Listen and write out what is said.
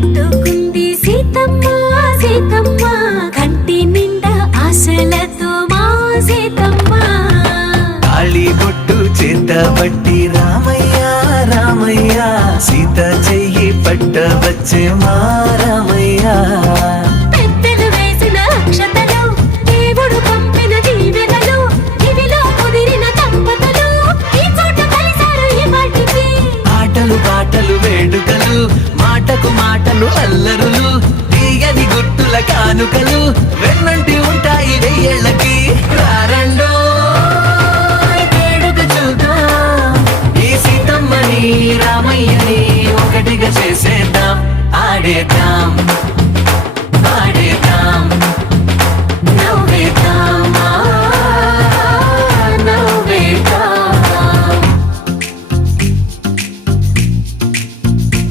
పెట్టుకుంది సీతమ్మ సీతమ్మ కంటి నిండా ఆశలతో మా సీతమ్మ తాళి బొట్టు చేత పట్టి రామయ్య రామయ్య సీత చెయ్యి పట్ట వచ్చే మా రామయ్య పెద్దలు వేసిన అక్షతలు దేవుడు పంపిన దీవెనలు ఇవిలో కుదిరిన దంపతులు ఈ చోట కలిసారు ఈ వాటికి ఆటలు పాటలు వేడుకలు మాటకు మాటలు అల్లరులు తీయని గుర్తుల కానుకలు వెన్నంటి